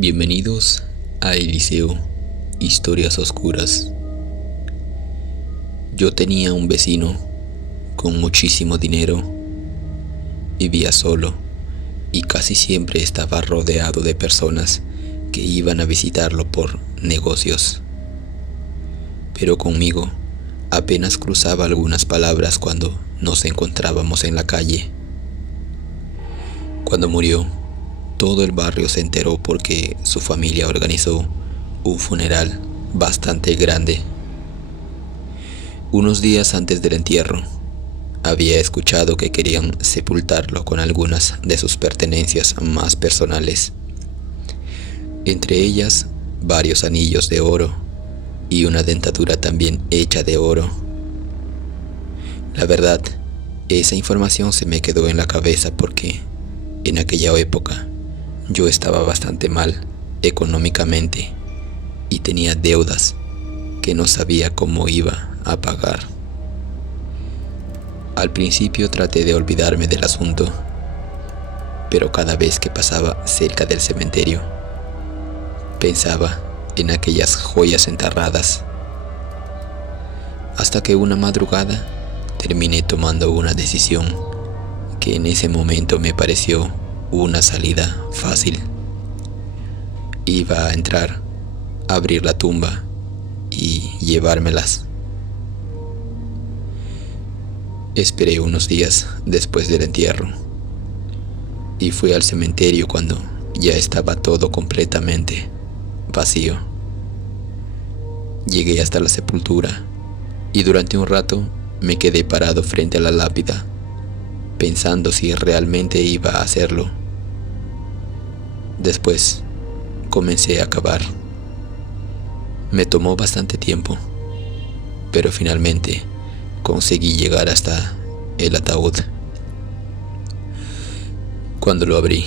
Bienvenidos a Eliseo, Historias Oscuras. Yo tenía un vecino con muchísimo dinero, vivía solo y casi siempre estaba rodeado de personas que iban a visitarlo por negocios. Pero conmigo apenas cruzaba algunas palabras cuando nos encontrábamos en la calle. Cuando murió, todo el barrio se enteró porque su familia organizó un funeral bastante grande. Unos días antes del entierro, había escuchado que querían sepultarlo con algunas de sus pertenencias más personales, entre ellas varios anillos de oro y una dentadura también hecha de oro. La verdad, esa información se me quedó en la cabeza porque en aquella época yo estaba bastante mal económicamente y tenía deudas que no sabía cómo iba a pagar. Al principio traté de olvidarme del asunto, pero cada vez que pasaba cerca del cementerio, pensaba en aquellas joyas enterradas, hasta que una madrugada terminé tomando una decisión que en ese momento me pareció una salida fácil. Iba a entrar, abrir la tumba y llevármelas. Esperé unos días después del entierro y fui al cementerio cuando ya estaba todo completamente vacío. Llegué hasta la sepultura y durante un rato me quedé parado frente a la lápida, pensando si realmente iba a hacerlo. Después comencé a cavar. Me tomó bastante tiempo, pero finalmente conseguí llegar hasta el ataúd. Cuando lo abrí,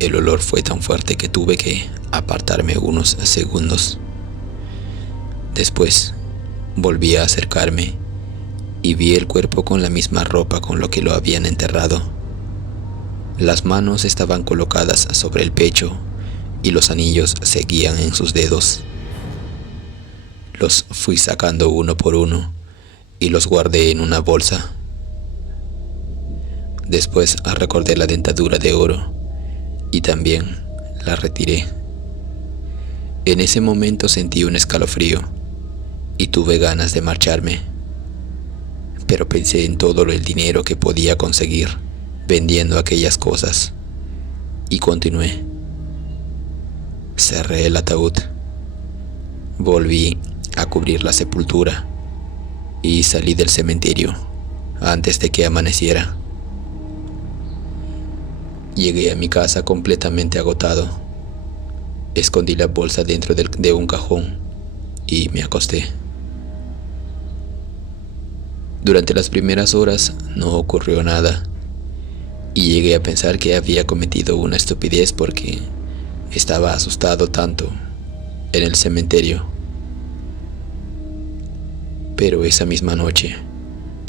el olor fue tan fuerte que tuve que apartarme unos segundos. Después volví a acercarme y vi el cuerpo con la misma ropa con lo que lo habían enterrado. Las manos estaban colocadas sobre el pecho y los anillos seguían en sus dedos. Los fui sacando uno por uno y los guardé en una bolsa. Después recordé la dentadura de oro y también la retiré. En ese momento sentí un escalofrío y tuve ganas de marcharme, pero pensé en todo el dinero que podía conseguir vendiendo aquellas cosas y continué. Cerré el ataúd, volví a cubrir la sepultura y salí del cementerio antes de que amaneciera. Llegué a mi casa completamente agotado. Escondí la bolsa dentro de un cajón y me acosté. Durante las primeras horas no ocurrió nada y llegué a pensar que había cometido una estupidez porque estaba asustado tanto en el cementerio. Pero esa misma noche,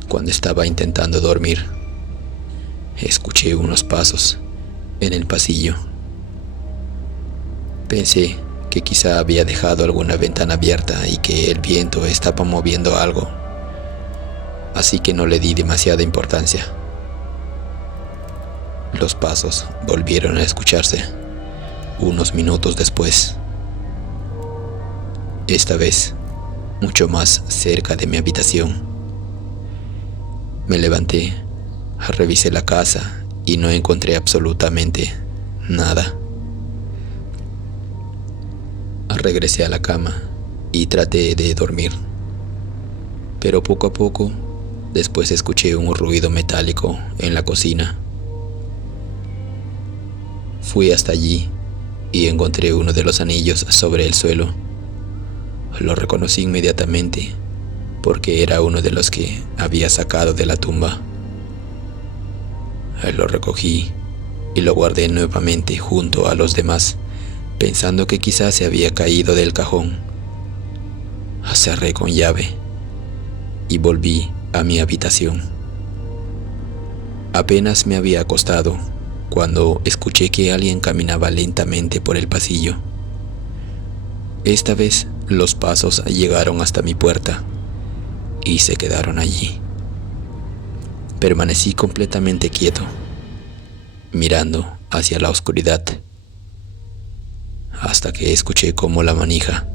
cuando estaba intentando dormir, escuché unos pasos en el pasillo. Pensé que quizá había dejado alguna ventana abierta y que el viento estaba moviendo algo, así que no le di demasiada importancia. Los pasos volvieron a escucharse unos minutos después, esta vez mucho más cerca de mi habitación. Me levanté, revisé la casa y no encontré absolutamente nada. Regresé a la cama y traté de dormir, pero poco a poco después escuché un ruido metálico en la cocina. Fui hasta allí y encontré uno de los anillos sobre el suelo. Lo reconocí inmediatamente porque era uno de los que había sacado de la tumba. Lo recogí y lo guardé nuevamente junto a los demás, pensando que quizás se había caído del cajón. Cerré con llave y volví a mi habitación. Apenas me había acostado cuando escuché que alguien caminaba lentamente por el pasillo. Esta vez los pasos llegaron hasta mi puerta y se quedaron allí. Permanecí completamente quieto, mirando hacia la oscuridad, hasta que escuché cómo la manija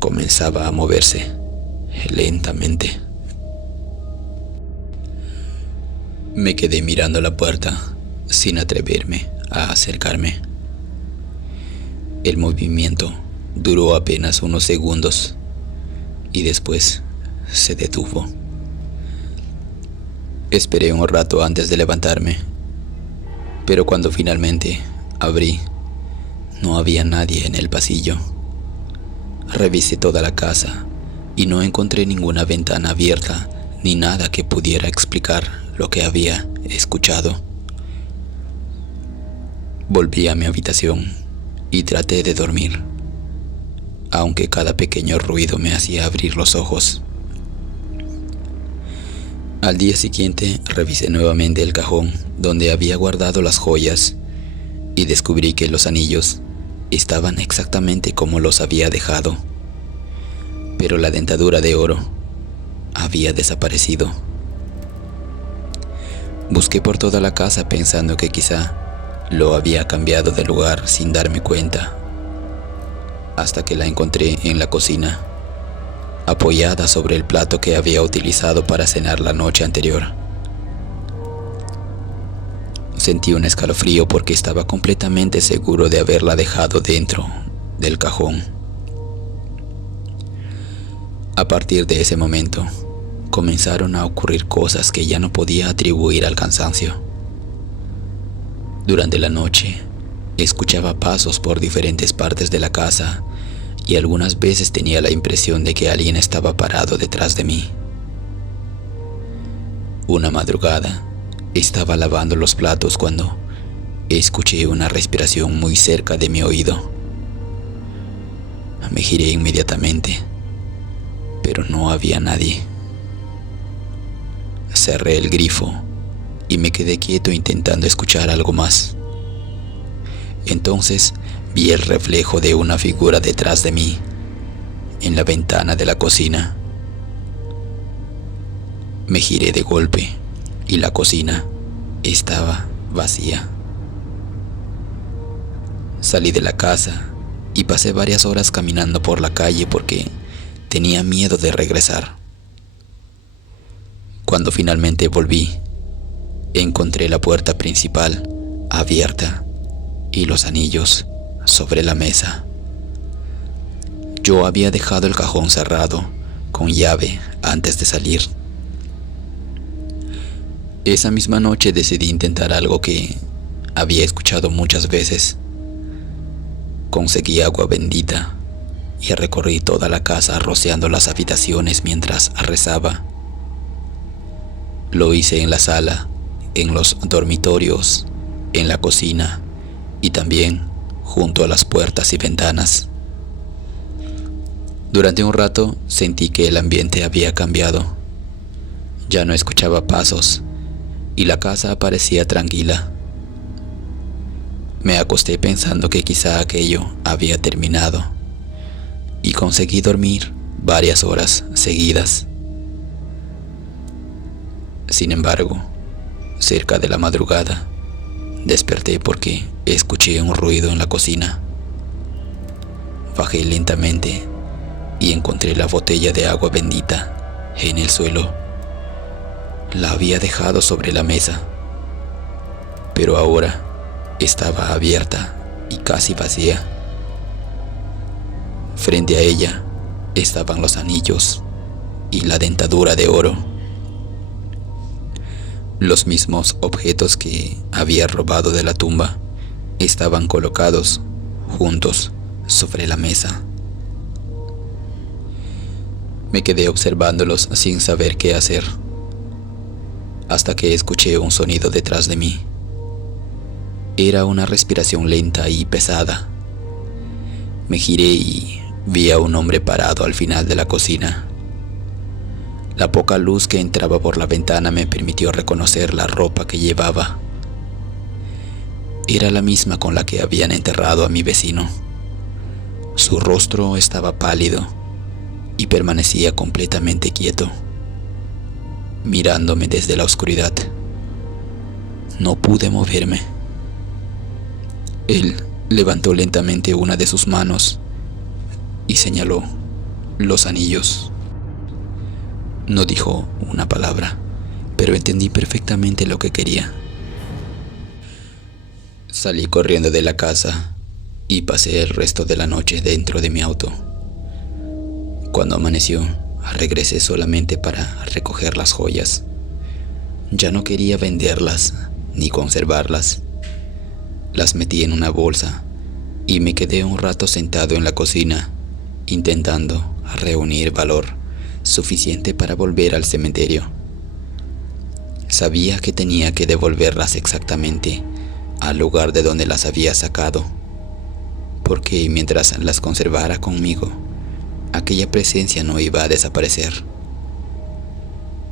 comenzaba a moverse lentamente. Me quedé mirando la puerta sin atreverme a acercarme. El movimiento duró apenas unos segundos y después se detuvo. Esperé un rato antes de levantarme, pero cuando finalmente abrí, no había nadie en el pasillo. Revisé toda la casa y no encontré ninguna ventana abierta ni nada que pudiera explicar lo que había escuchado. Volví a mi habitación y traté de dormir, aunque cada pequeño ruido me hacía abrir los ojos. Al día siguiente revisé nuevamente el cajón donde había guardado las joyas y descubrí que los anillos estaban exactamente como los había dejado, pero la dentadura de oro había desaparecido. Busqué por toda la casa pensando que quizá lo había cambiado de lugar sin darme cuenta, hasta que la encontré en la cocina, apoyada sobre el plato que había utilizado para cenar la noche anterior. Sentí un escalofrío porque estaba completamente seguro de haberla dejado dentro del cajón. A partir de ese momento, comenzaron a ocurrir cosas que ya no podía atribuir al cansancio. Durante la noche, escuchaba pasos por diferentes partes de la casa y algunas veces tenía la impresión de que alguien estaba parado detrás de mí. Una madrugada, estaba lavando los platos cuando escuché una respiración muy cerca de mi oído. Me giré inmediatamente, pero no había nadie. Cerré el grifo y me quedé quieto intentando escuchar algo más. Entonces vi el reflejo de una figura detrás de mí, en la ventana de la cocina. Me giré de golpe y la cocina estaba vacía. Salí de la casa y pasé varias horas caminando por la calle porque tenía miedo de regresar. Cuando finalmente volví, encontré la puerta principal abierta y los anillos sobre la mesa. Yo había dejado el cajón cerrado con llave antes de salir. Esa misma noche decidí intentar algo que había escuchado muchas veces. Conseguí agua bendita y recorrí toda la casa rociando las habitaciones mientras rezaba. Lo hice en la sala, en los dormitorios, en la cocina y también junto a las puertas y ventanas. Durante un rato sentí que el ambiente había cambiado. Ya no escuchaba pasos y la casa parecía tranquila. Me acosté pensando que quizá aquello había terminado y conseguí dormir varias horas seguidas. Sin embargo, cerca de la madrugada, desperté porque escuché un ruido en la cocina. Bajé lentamente y encontré la botella de agua bendita en el suelo. La había dejado sobre la mesa, pero ahora estaba abierta y casi vacía. Frente a ella estaban los anillos y la dentadura de oro. Los mismos objetos que había robado de la tumba estaban colocados juntos sobre la mesa. Me quedé observándolos sin saber qué hacer, hasta que escuché un sonido detrás de mí. Era una respiración lenta y pesada. Me giré y vi a un hombre parado al final de la cocina. La poca luz que entraba por la ventana me permitió reconocer la ropa que llevaba. era la misma con la que habían enterrado a mi vecino. Su rostro estaba pálido y permanecía completamente quieto, mirándome desde la oscuridad. No pude moverme. Él levantó lentamente una de sus manos y señaló los anillos. No dijo una palabra, pero entendí perfectamente lo que quería. Salí corriendo de la casa y pasé el resto de la noche dentro de mi auto. Cuando amaneció, regresé solamente para recoger las joyas. Ya no quería venderlas ni conservarlas. Las metí en una bolsa y me quedé un rato sentado en la cocina, intentando reunir valor suficiente para volver al cementerio. Sabía que tenía que devolverlas exactamente al lugar de donde las había sacado, porque mientras las conservara conmigo, aquella presencia no iba a desaparecer.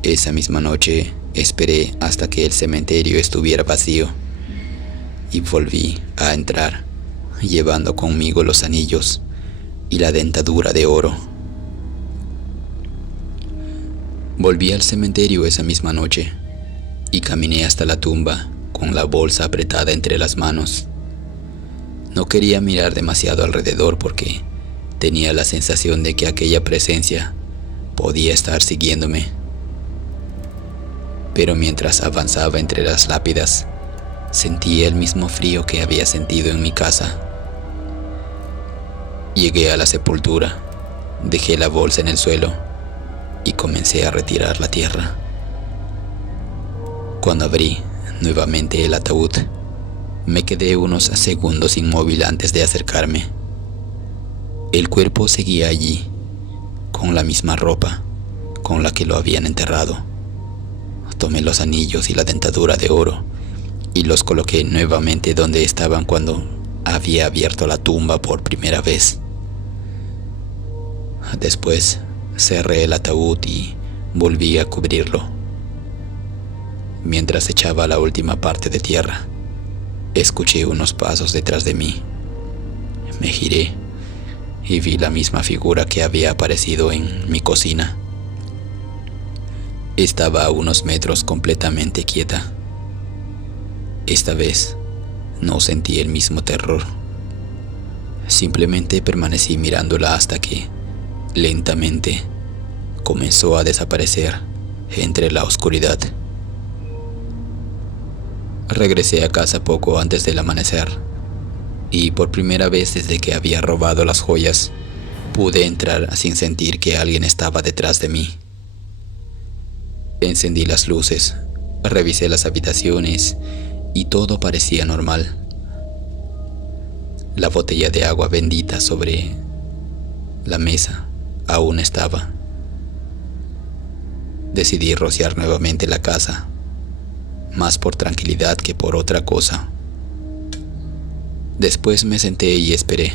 Esa misma noche esperé hasta que el cementerio estuviera vacío y volví a entrar, llevando conmigo los anillos y la dentadura de oro. Volví al cementerio esa misma noche y caminé hasta la tumba con la bolsa apretada entre las manos. No quería mirar demasiado alrededor porque tenía la sensación de que aquella presencia podía estar siguiéndome. Pero mientras avanzaba entre las lápidas, sentí el mismo frío que había sentido en mi casa. Llegué a la sepultura, dejé la bolsa en el suelo y comencé a retirar la tierra. Cuando abrí nuevamente el ataúd, me quedé unos segundos inmóvil antes de acercarme. El cuerpo seguía allí, con la misma ropa con la que lo habían enterrado. Tomé los anillos y la dentadura de oro y los coloqué nuevamente donde estaban cuando había abierto la tumba por primera vez. Después cerré el ataúd y volví a cubrirlo. Mientras echaba la última parte de tierra, escuché unos pasos detrás de mí. Me giré y vi la misma figura que había aparecido en mi cocina. Estaba a unos metros completamente quieta. Esta vez no sentí el mismo terror. Simplemente permanecí mirándola hasta que, lentamente, comenzó a desaparecer entre la oscuridad. Regresé a casa poco antes del amanecer y por primera vez desde que había robado las joyas, pude entrar sin sentir que alguien estaba detrás de mí. Encendí las luces, revisé las habitaciones y todo parecía normal. La botella de agua bendita sobre la mesa aún estaba. Decidí rociar nuevamente la casa, más por tranquilidad que por otra cosa. Después me senté y esperé.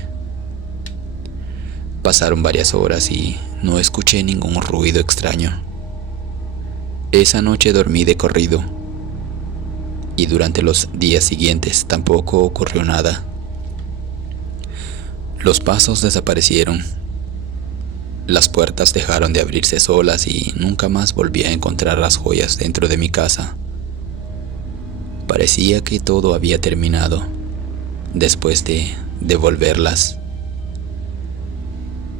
Pasaron varias horas y no escuché ningún ruido extraño. Esa noche dormí de corrido y durante los días siguientes tampoco ocurrió nada. Los pasos desaparecieron. Las puertas dejaron de abrirse solas y nunca más volví a encontrar las joyas dentro de mi casa. Parecía que todo había terminado después de devolverlas.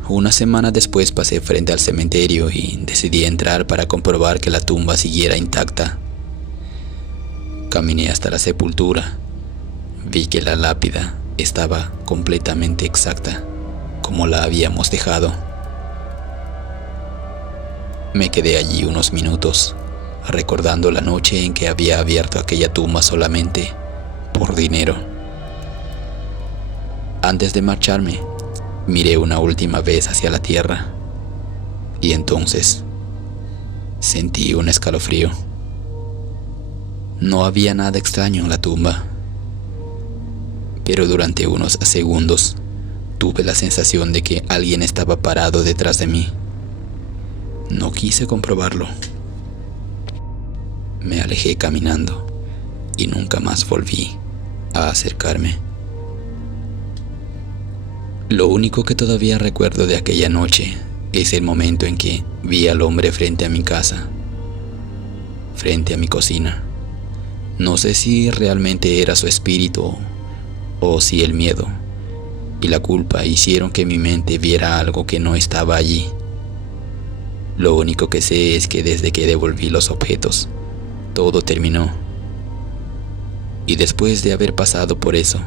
Una semana después pasé frente al cementerio y decidí entrar para comprobar que la tumba siguiera intacta. Caminé hasta la sepultura. Vi que la lápida estaba completamente exacta, como la habíamos dejado. Me quedé allí unos minutos, recordando la noche en que había abierto aquella tumba solamente por dinero. Antes de marcharme, miré una última vez hacia la tierra y entonces sentí un escalofrío. No había nada extraño en la tumba, pero durante unos segundos tuve la sensación de que alguien estaba parado detrás de mí. No quise comprobarlo. Me alejé caminando y nunca más volví a acercarme. Lo único que todavía recuerdo de aquella noche es el momento en que vi al hombre frente a mi casa, frente a mi cocina. No sé si realmente era su espíritu o si el miedo y la culpa hicieron que mi mente viera algo que no estaba allí. Lo único que sé es que desde que devolví los objetos, todo terminó. Y después de haber pasado por eso,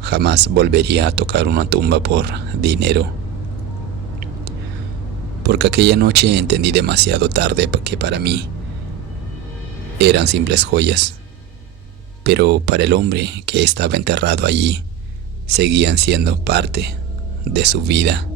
jamás volvería a tocar una tumba por dinero. Porque aquella noche entendí demasiado tarde que para mí eran simples joyas, pero para el hombre que estaba enterrado allí, seguían siendo parte de su vida.